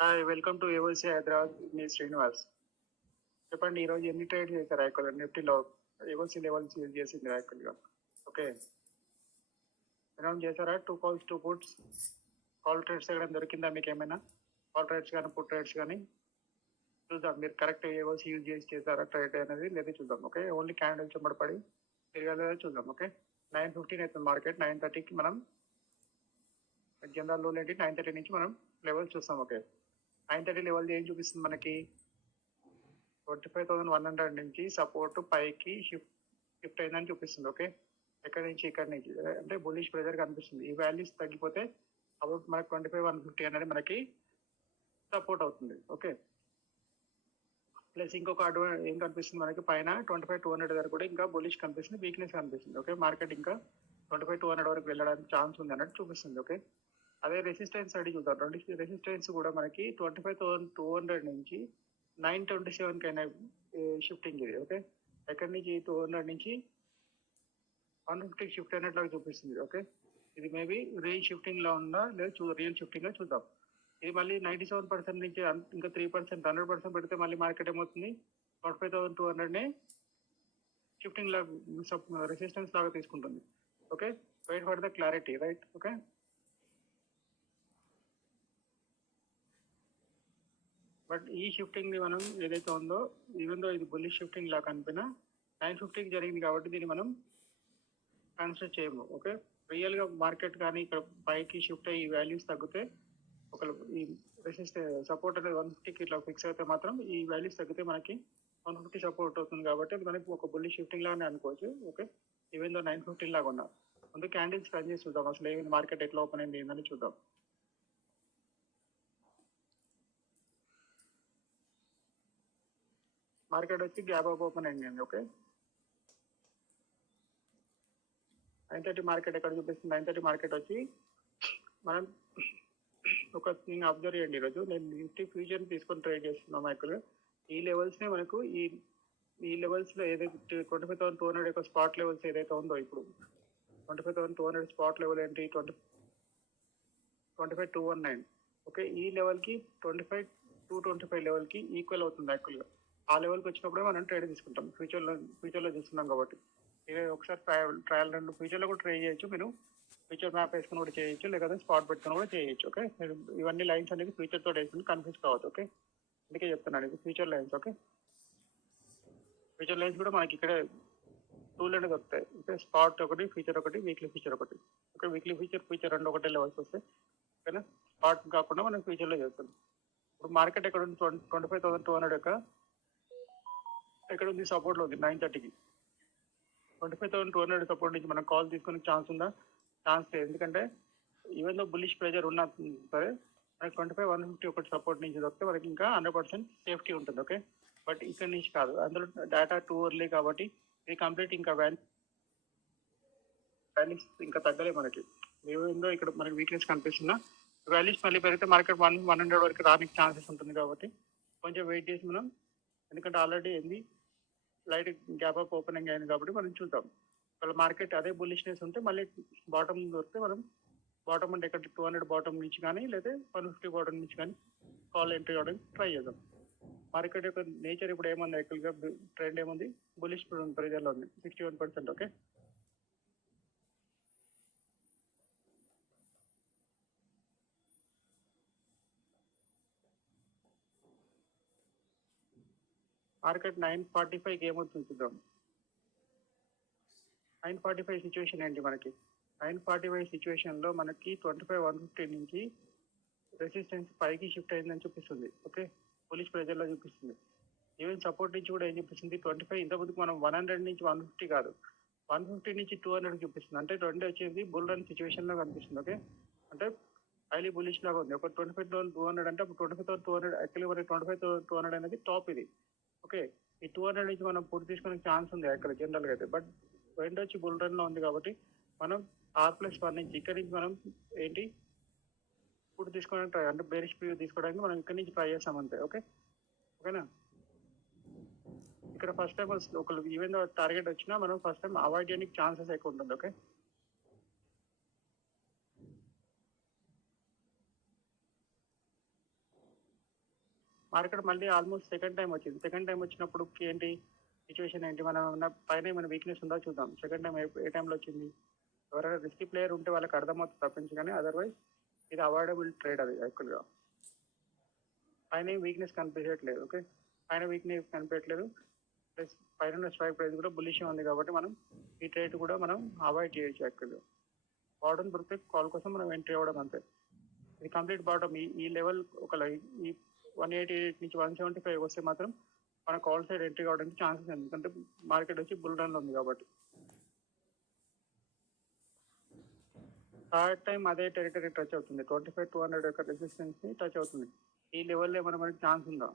Hi, welcome to AOC Hyderabad. మీ శ్రీనివాస్. చెప్పండి, ఈరోజు ఎన్ని ట్రేడ్ చేశారు యాక్చువల్గా నిఫ్టీలో? ఏవోసీ లెవెల్స్ యూజ్ చేసింది యాక్చువల్గా. ఓకే, అనౌన్స్ చేశారా? 2 కాల్స్ 2 పుట్స్. కాల్ ట్రేడ్స్ ఎక్కడ దొరికిందా మీకు ఏమైనా? కాల్ ట్రేడ్స్ కానీ పుట్ ట్రేడ్స్ కానీ చూద్దాం. మీరు కరెక్ట్ ఏవోసీ యూజ్ చేశారా ట్రేడ్ అనేది లేదా చూద్దాం. ఓకే, ఓన్లీ క్యాండిల్స్ చెంబడపడి తిరగలేదా చూద్దాం. ఓకే, 9:15 అవుతుంది మార్కెట్. 9:30కి మనం జనరల్ లోన్ ఏంటి 9:30 నుంచి మనం లెవెల్స్ చూస్తాం. ఓకే, 9:30 లెవెల్ ఏం చూపిస్తుంది మనకి? 25,100 నుంచి సపోర్ట్ పైకి షిఫ్ట్ అయిందని చూపిస్తుంది. ఓకే, ఎక్కడి నుంచి? ఇక్కడ నుంచి, అంటే బుల్లిష్ ప్రెజర్ కనిపిస్తుంది. ఈ వాల్యూస్ తగ్గిపోతే అప్పుడు మనకి 25,150 అనేది మనకి సపోర్ట్ అవుతుంది. ఓకే, ప్లస్ ఇంకొక ఏం కనిపిస్తుంది మనకి? పైన 25,200 వరకు కూడా ఇంకా బుల్లిష్ కనిపిస్తుంది, వీక్నెస్ కనిపిస్తుంది. ఓకే, మార్కెట్ ఇంకా 25,200 వరకు వెళ్ళడానికి ఛాన్స్ ఉంది అన్నట్టు చూపిస్తుంది. ఓకే, అదే రెసిస్టెన్స్ సైడ్ చూద్దాం. రెసిస్టెన్స్ కూడా మనకి 25,200 నుంచి 927 కైనా షిఫ్టింగ్ ఇది. ఓకే, ఎక్కడి నుంచి? 200 నుంచి 150 షిఫ్ట్ అయినట్లు చూపిస్తుంది. ఓకే, ఇది మేబీ రియల్ షిఫ్టింగ్ లో ఉందా లేదా రియల్ షిఫ్టింగ్ లో చూద్దాం. ఇది మళ్ళీ 97% నుంచి ఇంకా 3% 100% పెడితే మళ్ళీ మార్కెట్ ఏమవుతుంది? 45,200 షిఫ్టింగ్ లాగా రెసిస్టెన్స్ లాగా తీసుకుంటుంది. Okay, wait for the clarity, right? Okay, but ఈ షిఫ్టింగ్ ని మనం ఏదైతే ఉందో, ఈవెన్ దో ఇది బుల్లిష్ షిఫ్టింగ్ లా కనిపినా 950కి జరిగింది కాబట్టి దీన్ని మనం కన్సిడర్ చేయము. ఓకే, రియల్ గా మార్కెట్ కానీ ఇక్కడ పైకి షిఫ్ట్ అయ్యి వాల్యూస్ తగ్గితే, ఒక ఈ సపోర్ట్ అనేది 150కి ఇట్లా ఫిక్స్ అయితే మాత్రం ఈ వాల్యూస్ తగ్గితే మనకి 150 సపోర్ట్ అవుతుంది కాబట్టి అది మనకి ఒక బుల్లిష్ షిఫ్టింగ్ లాగానే అనుకోవచ్చు. ఓకే, ఈవెన్ దో 950 లాగా ఉన్నా. ముందు క్యాండిల్స్ రన్ చేసి చూద్దాం, అసలు ఏమైంది, మార్కెట్ ఎట్లా ఓపెన్ అయింది ఏందని చూద్దాం. మార్కెట్ వచ్చి గ్యాప్ అప్ ఓపెన్ అయింది. ఓకే, 9:30 మార్కెట్ ఎక్కడ చూపిస్తుంది? 9:30 మార్కెట్ వచ్చి మనం ఒక థింగ్ అబ్జర్వ్ చేయండి. ఈరోజు నేను నిఫ్టీ ఫ్యూచర్ తీసుకొని ట్రేడ్ చేస్తున్నాం. యాక్చువల్గా ఈ లెవెల్స్ నే మనకు ఈ లెవెల్స్ లో ఏదైతే 25,200 యొక్క స్పాట్ లెవెల్స్ ఏదైతే ఉందో, ఇప్పుడు 25,200 స్పాట్ లెవెల్ ఏంటి? 25,219. ఓకే, ఈ లెవెల్ కి 25,225 లెవెల్ కి ఈక్వల్ అవుతుంది. యాక్చువల్గా ఆ లెవెల్కి వచ్చినప్పుడే మనం ట్రేడ్ తీసుకుంటాం. ఫ్యూచర్ లో తీసుకున్నాం కాబట్టి ఇది ఒకసారి ట్రయల్ రన్ ఫ్యూచర్ లో కూడా ట్రై చేయొచ్చు. మీరు ఫ్యూచర్ మ్యాప్ వేసుకుని కూడా చేయొచ్చు, లేకపోతే స్పాట్ పెట్టుకుని కూడా చేయొచ్చు. ఓకే, మీరు ఇవన్నీ లైన్స్ అనేది ఫ్యూచర్ తో వేసుకుని కన్ఫ్యూజ్ కావద్దు. ఓకే, అందుకే చెప్తున్నాను, ఇది future lines. Okay, future lines కూడా మనకి ఇక్కడ 2 లైన్ దొరుకుతాయి. ఓకే, స్పాట్ ఒకటి, ఫ్యూచర్ ఒకటి, వీక్లీ ఫ్యూచర్ ఒకటి. ఓకే, వీక్లీ ఫ్యూచర్ రెండు ఒకటే లెవెల్స్ వస్తాయి. ఓకేనా, స్పాట్ కాకుండా మనం ఫ్యూచర్ లో చేస్తాం. ఇప్పుడు మార్కెట్ ఎక్కడ ఉంది? 25,200 యొక్క ఎక్కడ ఉంది? సపోర్ట్ లో ఉంది 9:30కి. 25,200 సపోర్ట్ నుంచి మనం కాల్ తీసుకునే ఛాన్స్ ఉందా? ఛాన్స్ లేదు. ఎందుకంటే ఈవెన్ దో బుల్లిష్ ప్రెజర్ ఉన్నా సరే మనకి 25,150 ఒకటి సపోర్ట్ నుంచి దొరికితే మనకి ఇంకా 100% సేఫ్టీ ఉంటుంది. ఓకే, బట్ ఇక్కడ నుంచి కాదు, అందులో డేటా 2 ఎర్లీ కాబట్టి ఇది కంప్లీట్ ఇంకా వాల్యూస్ ఇంకా తగ్గలే మనకి. ఈవెన్ దో ఇక్కడ మనకి వీక్నెస్ కనిపిస్తున్నా వాల్యూస్ మళ్ళీ పెరిగితే మార్కెట్ 100 వరకు రానికి ఛాన్సెస్ ఉంటుంది. కాబట్టి కొంచెం వెయిట్ చేసి మనం, ఎందుకంటే ఆల్రెడీ ఏంది లైట్ గ్యాప్ అప్ ఓపెనింగ్ అయింది కాబట్టి మనం చూద్దాం. వాళ్ళ మార్కెట్ అదే బుల్లిష్నెస్ ఉంటే మళ్ళీ బాటమ్ దొరికితే మనం బాటమ్ అంటే ఇక్కడ 200 బాటమ్ నుంచి కానీ లేదా 150 బాటమ్ నుంచి కానీ కాల్ ఎంట్రీ అవ్వడానికి ట్రై చేద్దాం. మార్కెట్ యొక్క నేచర్ ఇప్పుడు ఏముంది? యాక్చువల్గా ట్రెండ్ ఏముంది? బుల్లిష్ ప్రెజర్ లో ఉంది 61%. ఓకే, మార్కెట్ 9:45కి ఏమవుతుంది చూద్దాం. 9:45 సిచ్యువేషన్ ఏంటి మనకి? 9:45 సిచ్యువేషన్ లో మనకి 25,150 నుంచి రెసిస్టెన్స్ పైకి షిఫ్ట్ అయిందని చూపిస్తుంది. ఓకే, పోలీస్ ప్రెజర్ లో చూపిస్తుంది. ఈవెన్ సపోర్ట్ నుంచి కూడా ఏం చూపిస్తుంది? 25. ఇంతకుముందుకు మనం 100 నుంచి 150 కాదు, 150 నుంచి 200 చూపిస్తుంది. అంటే రెండు వచ్చేది బుల్ రన్ సిచ్యువేషన్ లో కనిపిస్తుంది. ఓకే, అంటే హైలీ బులిష్ లాగా ఉంది. ఒక 25,200 అంటే అప్పుడు 25,200 యాక్చువల్లీ మనకి 25,200 అనేది టాప్ ఇది. ఓకే, ఈ 200 నుంచి మనం పూర్తి తీసుకునే ఛాన్స్ ఉంది అక్కడ జనరల్ గా అయితే. బట్ రెండు వచ్చి బుల్ రన్ లో ఉంది కాబట్టి మనం R+1 నుంచి ఇక్కడ నుంచి మనం ఏంటి పూర్తి తీసుకోవడానికి ట్రై, అంటే బేరిష్ వ్యూ తీసుకోవడానికి మనం ఇక్కడ నుంచి ట్రై చేస్తాం అంతే. ఓకే, ఓకేనా, ఇక్కడ ఫస్ట్ టైం ఒకళ్ళు ఈవెన్ టార్గెట్ వచ్చినా మనం ఫస్ట్ టైం అవాయిడ్ చేయడానికి ఛాన్సెస్ ఎక్కువ ఉంటుంది. ఓకే, మార్కెట్ మళ్ళీ ఆల్మోస్ట్ సెకండ్ టైం వచ్చింది. సెకండ్ టైం వచ్చినప్పుడు ఏంటి సిచ్యువేషన్ ఏంటి, మనం పైన ఏమైనా వీక్నెస్ ఉందా చూద్దాం. సెకండ్ టైం ఏ టైంలో వచ్చింది, ఎవరైనా రిస్కీ ప్లేయర్ ఉంటే వాళ్ళకి అర్థమవుతుంది తప్పించి, కానీ అదర్వైజ్ ఇది అవాయిడబుల్ ట్రేడ్ అది యాక్చువల్గా. పైన వీక్నెస్ కనిపించట్లేదు. ఓకే, పైన వీక్నెస్ కనిపించట్లేదు, ప్లస్ పైన స్ట్రైక్ ప్రైస్ కూడా బుల్లిష్ ఉంది కాబట్టి మనం ఈ ట్రేడ్ కూడా మనం అవాయిడ్ చేయొచ్చు యాక్చువల్గా. బాటమ్ దొరికితే కాల్ కోసం మనం ఎంట్రీ అవ్వడం అంతే. ఇది కంప్లీట్ బాటమ్. ఈ లెవెల్ ఒక ఈ 188 నుంచి 175 వస్తే మాత్రం మన కాల్ సైడ్ ఎంట్రీ కావడానికి ఛాన్సెస్, ఎందుకంటే మార్కెట్ వచ్చి బుల్ రన్ ఉంది కాబట్టి. థర్డ్ టైం అదే టెరిటరీ టచ్ అవుతుంది, 25,200 యొక్క రెసిస్టెన్స్ ని టచ్ అవుతుంది. ఈ లెవెల్లో ఏమైనా మనకి ఛాన్స్ ఉందా?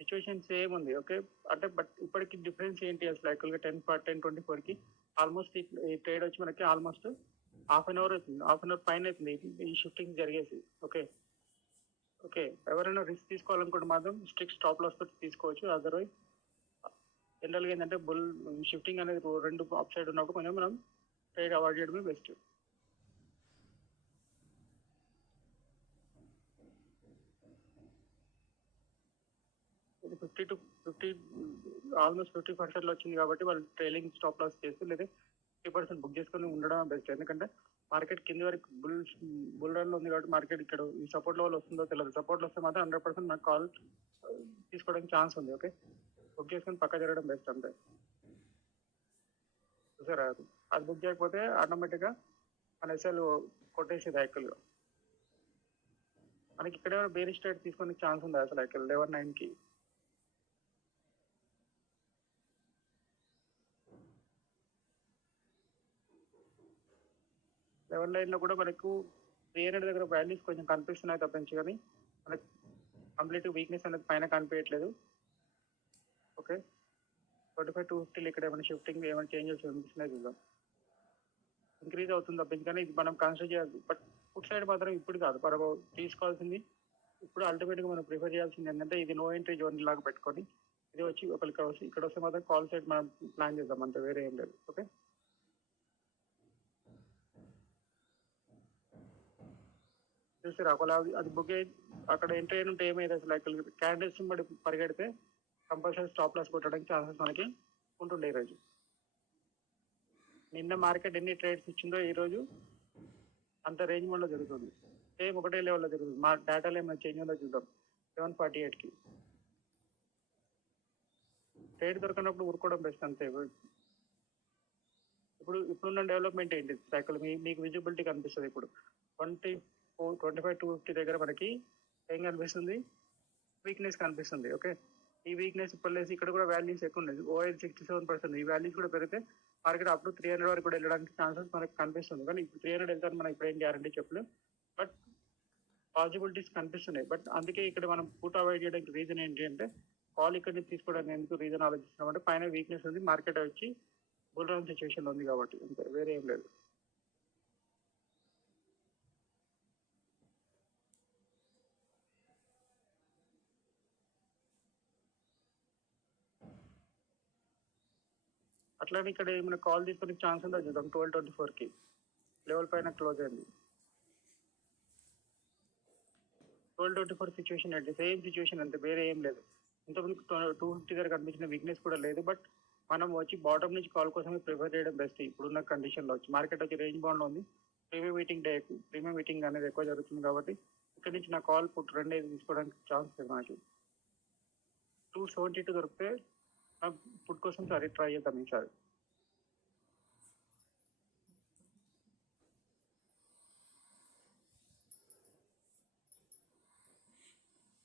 సిచ్యువేషన్ సేమ్ ఉంది. ఓకే, అంటే బట్ ఇప్పటికి డిఫరెన్స్ ఏంటి అసలు యాక్చువల్గా 10-24 కి ఆల్మోస్ట్ ఈ ట్రేడ్ వచ్చి మనకి ఆల్మోస్ట్ హాఫ్ అన్ అవర్ అవుతుంది, హాఫ్ అన్ అవర్ పైన అవుతుంది ఈ షిఫ్టింగ్ జరిగేసి. ఓకే ఓకే, ఎవరైనా రిస్క్ తీసుకోవాలనుకుంటే మాత్రం స్ట్రిక్ట్ స్టాప్ లాస్ తోటి తీసుకోవచ్చు. అదర్వైజ్ జనరల్గా ఏంటంటే బుల్ షిఫ్టింగ్ అనేది రెండు అప్ సైడ్ ఉన్నప్పుడు కొంచెం మనం ట్రేడ్ అవాయిడ్ చేయడమే బెస్ట్. ఇది 50 ఆల్మోస్ట్ 50% వచ్చింది కాబట్టి వాళ్ళు ట్రైలింగ్ స్టాప్ లాస్ చేస్తూ లేదా 50% బుక్ చేసుకొని ఉండడం బెస్ట్. ఎందుకంటే మార్కెట్ కింది వరకు బుల్ రన్ లో ఉంది కాబట్టి మార్కెట్ ఇక్కడ ఈ సపోర్ట్ లెవెల్ వస్తుందో తెలియదు. సపోర్ట్ వస్తే మాత్రం 100% మనకు కాల్ తీసుకోవడానికి ఛాన్స్ ఉంది. ఓకే, బుక్ చేసుకొని పక్క జరగడం బెస్ట్ అంతే. చూసారా, అది బుక్ చేయకపోతే ఆటోమేటిక్ గా మన ఎస్ఎల్ కొట్టేసేది యాక్చువల్గా. మనకి ఇక్కడ బేరీ స్ట్రేట్ తీసుకునే ఛాన్స్ ఉంది అసలు యాక్చువల్ 11.9 కి. లెవెల్ లైన్ లో కూడా మనకు 300 దగ్గర వాల్యూస్ కొంచెం కనిపిస్తున్నాయి తప్పించి, కానీ మనకి కంప్లీట్ వీక్నెస్ అనేది పైన కనిపించట్లేదు. ఓకే, 25-250 ఇక్కడ ఏమైనా షిఫ్టింగ్ ఏమైనా చేంజెస్ కనిపిస్తున్నాయి చూద్దాం. ఇంక్రీజ్ అవుతుంది తప్పించి, కానీ ఇది మనం కన్సిడర్ చేయాలి. బట్ ఫుడ్ సైడ్ మాత్రం ఇప్పుడు కాదు మనం తీసుకోవాల్సింది. ఇప్పుడు అల్టిమేట్ గా మనం ప్రిఫర్ చేయాల్సింది ఏంటంటే ఇది నో ఎంట్రీ జోన్ లాగా పెట్టుకొని ఇది వచ్చి ఒకరికి వచ్చి ఇక్కడ వస్తే మాత్రం కాల్ సైడ్ మనం ప్లాన్ చేద్దాం అంతే, వేరే ఏం లేదు. ఓకే, చూసారా ఒకవేళ అది బుక్ అక్కడ ఎంట్రీ అయిన ఉంటే ఏమైంది అసలు యాక్చువల్గా క్యాండిల్స్ బట్టి పరిగెడితే కంపల్సరీ స్టాప్ లాస్ కొట్టడానికి ఛాన్సెస్ మనకి ఉంటుండే. ఈరోజు నిన్న మార్కెట్ ఎన్ని ట్రేడ్స్ ఇచ్చిందో ఈ రోజు అంత రేంజ్ మోడ్ లో జరుగుతుంది, సేమ్ ఒకటే లెవెల్లో జరుగుతుంది. మా డేటాలో ఏమైనా చేంజ్ ఉందో చూద్దాం. 748 కి ట్రేడ్ దొరకనప్పుడు ఊరుకోవడం బెస్ట్ అంతే. ఇప్పుడున్న డెవలప్మెంట్ ఏంటి సైకిల్ మీకు విజిబిలిటీ కనిపిస్తుంది. ఇప్పుడు 25-250 దగ్గర మనకి ఏం కనిపిస్తుంది, వీక్నెస్ కనిపిస్తుంది. ఓకే, ఈ వీక్నెస్ ఇప్పుడు ఇక్కడ కూడా వాల్యూస్ ఎక్కువ ఉన్నాయి, ఓఎల్ 67%. ఈ వాల్యూస్ కూడా పెరిగితే మార్కెట్ అప్పుడు 300 వరకు కూడా వెళ్ళడానికి ఛాన్సెస్ మనకు కనిపిస్తుంది. కానీ ఇప్పుడు 300 వెళ్తాను మనం ఇప్పుడు ఏం గ్యారంటీ చెప్పలేం, బట్ పాసిబిలిటీస్ కనిపిస్తున్నాయి. బట్ అందుకే ఇక్కడ మనం పుట్ అవాయిడ్ చేయడానికి రీజన్ ఏంటి అంటే కాల్ ఇక్కడ నుంచి తీసుకోవడానికి ఎందుకు రీజన్ ఆలోచిస్తున్నాం అంటే పైన వీక్నెస్ ఉంది, మార్కెట్ వచ్చి బుల్ రన్ సిచ్యువేషన్ ఉంది కాబట్టి అంతే, వేరే ఏం లేదు. అట్లానే ఇక్కడ ఏమైనా కాల్ తీసుకునే ఛాన్స్ ఉందో చూద్దాం. 12-24 కి లెవెల్ పైన క్లోజ్ అయింది. 12-24 సిచ్యువేషన్ ఏంటి, సేమ్ సిచ్యువేషన్ అంతే, వేరే ఏం లేదు. ఇంతకుముందు 250 దగ్గర కనిపించిన వీక్నెస్ కూడా లేదు. బట్ మనం వచ్చి బాటమ్ నుంచి కాల్ కోసమే ప్రిఫర్ చేయడం బెస్ట్ ఇప్పుడున్న కండిషన్ లో. వచ్చి మార్కెట్ వచ్చి రేంజ్ బౌండ్ లో ఉంది, ప్రీమియం మీటింగ్ అనేది ఎక్కువ జరుగుతుంది కాబట్టి ఇక్కడ నుంచి నా కాల్ పుట్ రెండు తీసుకోవడానికి ఛాన్స్ లేదు మనకి. 272 దొరికితే పుట్ కోసం సరే ట్రై చేద్దాం ఈసారి.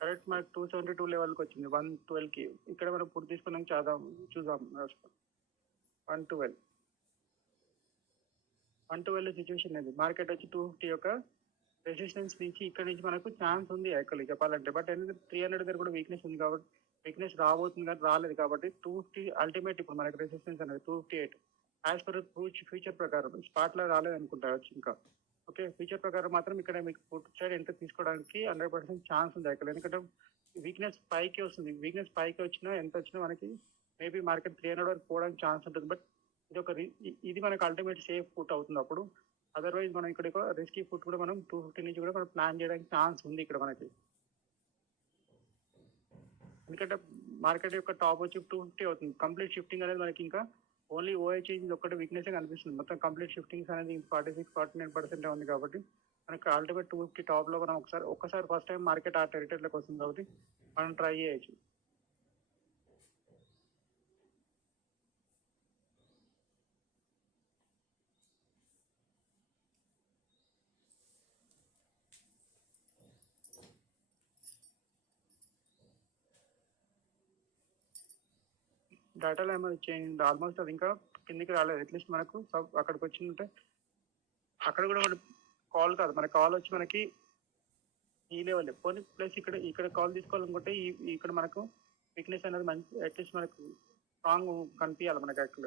కరెక్ట్ మనకి 272 లెవెల్కి వచ్చింది 112 కి. ఇక్కడ మనం పుట్ తీసుకున్నాం చూద్దాం 112 సిచ్యువేషన్ అది. మార్కెట్ వచ్చి 250 యొక్క రెసిస్టెన్స్ నుంచి ఇక్కడ నుంచి మనకు ఛాన్స్ ఉంది యాక్చువల్లీ చెప్పాలంటే. బట్ ఎందుకంటే 300 దగ్గర కూడా వీక్నెస్ ఉంది కాబట్టి వీక్నెస్ రాబోతుంది కానీ రాలేదు కాబట్టి 250 అల్టిమేట్ ఇప్పుడు మనకి రెసిస్టెన్స్ అనేది 258 యాజ్ పర్ ఫ్యూచర్ ప్రకారం. స్పాట్ లో రాలేదు అనుకుంటా వచ్చి ఇంకా. ఓకే, ఫ్యూచర్ ప్రకారం మాత్రం ఇక్కడ మీకు పుట్ సైడ్ ఎంత తీసుకోవడానికి 100% ఛాన్స్ ఉంది యాక్చువల్. ఎందుకంటే వీక్నెస్ పైకి వస్తుంది, వీక్నెస్ పైకి వచ్చినా ఎంత వచ్చినా మనకి మేబీ మార్కెట్ 300 వరకు పోవడానికి ఛాన్స్ ఉంటుంది. బట్ ఇది మనకు అల్టిమేట్ సేఫ్ పుట్ అవుతుంది. అప్పుడు అదర్వైజ్ మనం ఇక్కడ రిస్కీ ఫుడ్ కూడా మనం 250 నుంచి కూడా మనం ప్లాన్ చేయడానికి ఛాన్స్ ఉంది ఇక్కడ మనకి. ఎందుకంటే మార్కెట్ యొక్క టాప్ వచ్చి 250 అవుతుంది. కంప్లీట్ షిఫ్టింగ్ అనేది మనకి ఇంకా ఓన్లీ ఓహెచ్ఈ ఒక్కటి వీక్నెస్ కనిపిస్తుంది. మొత్తం కంప్లీట్ షిఫ్టింగ్స్ అనేది 46-49% ఉంది కాబట్టి మనకి అల్టిమేట్ 250 టాప్ లో మనం ఒక్కసారి ఫస్ట్ టైం మార్కెట్ ఆ టెరిటరీలోకి వస్తుంది కాబట్టి మనం ట్రై చేయొచ్చు. డేటాలో ఏమైనా చేంజ్ ఆల్మోస్ట్ అది ఇంకా కిందికి రాలేదు. అట్లీస్ట్ మనకు అక్కడికి వచ్చిందంటే అక్కడ కూడా మన కాల్ కాదు, మన కాల్ వచ్చి మనకి ఈ లెవెల్ పోనీ ప్లస్ ఇక్కడ కాల్ తీసుకోవాలనుకుంటే ఇక్కడ మనకు వీక్నెస్ అనేది మంచి అట్లీస్ట్ మనకు స్ట్రాంగ్ కనిపించాలి మనకి యాక్చువల్గా.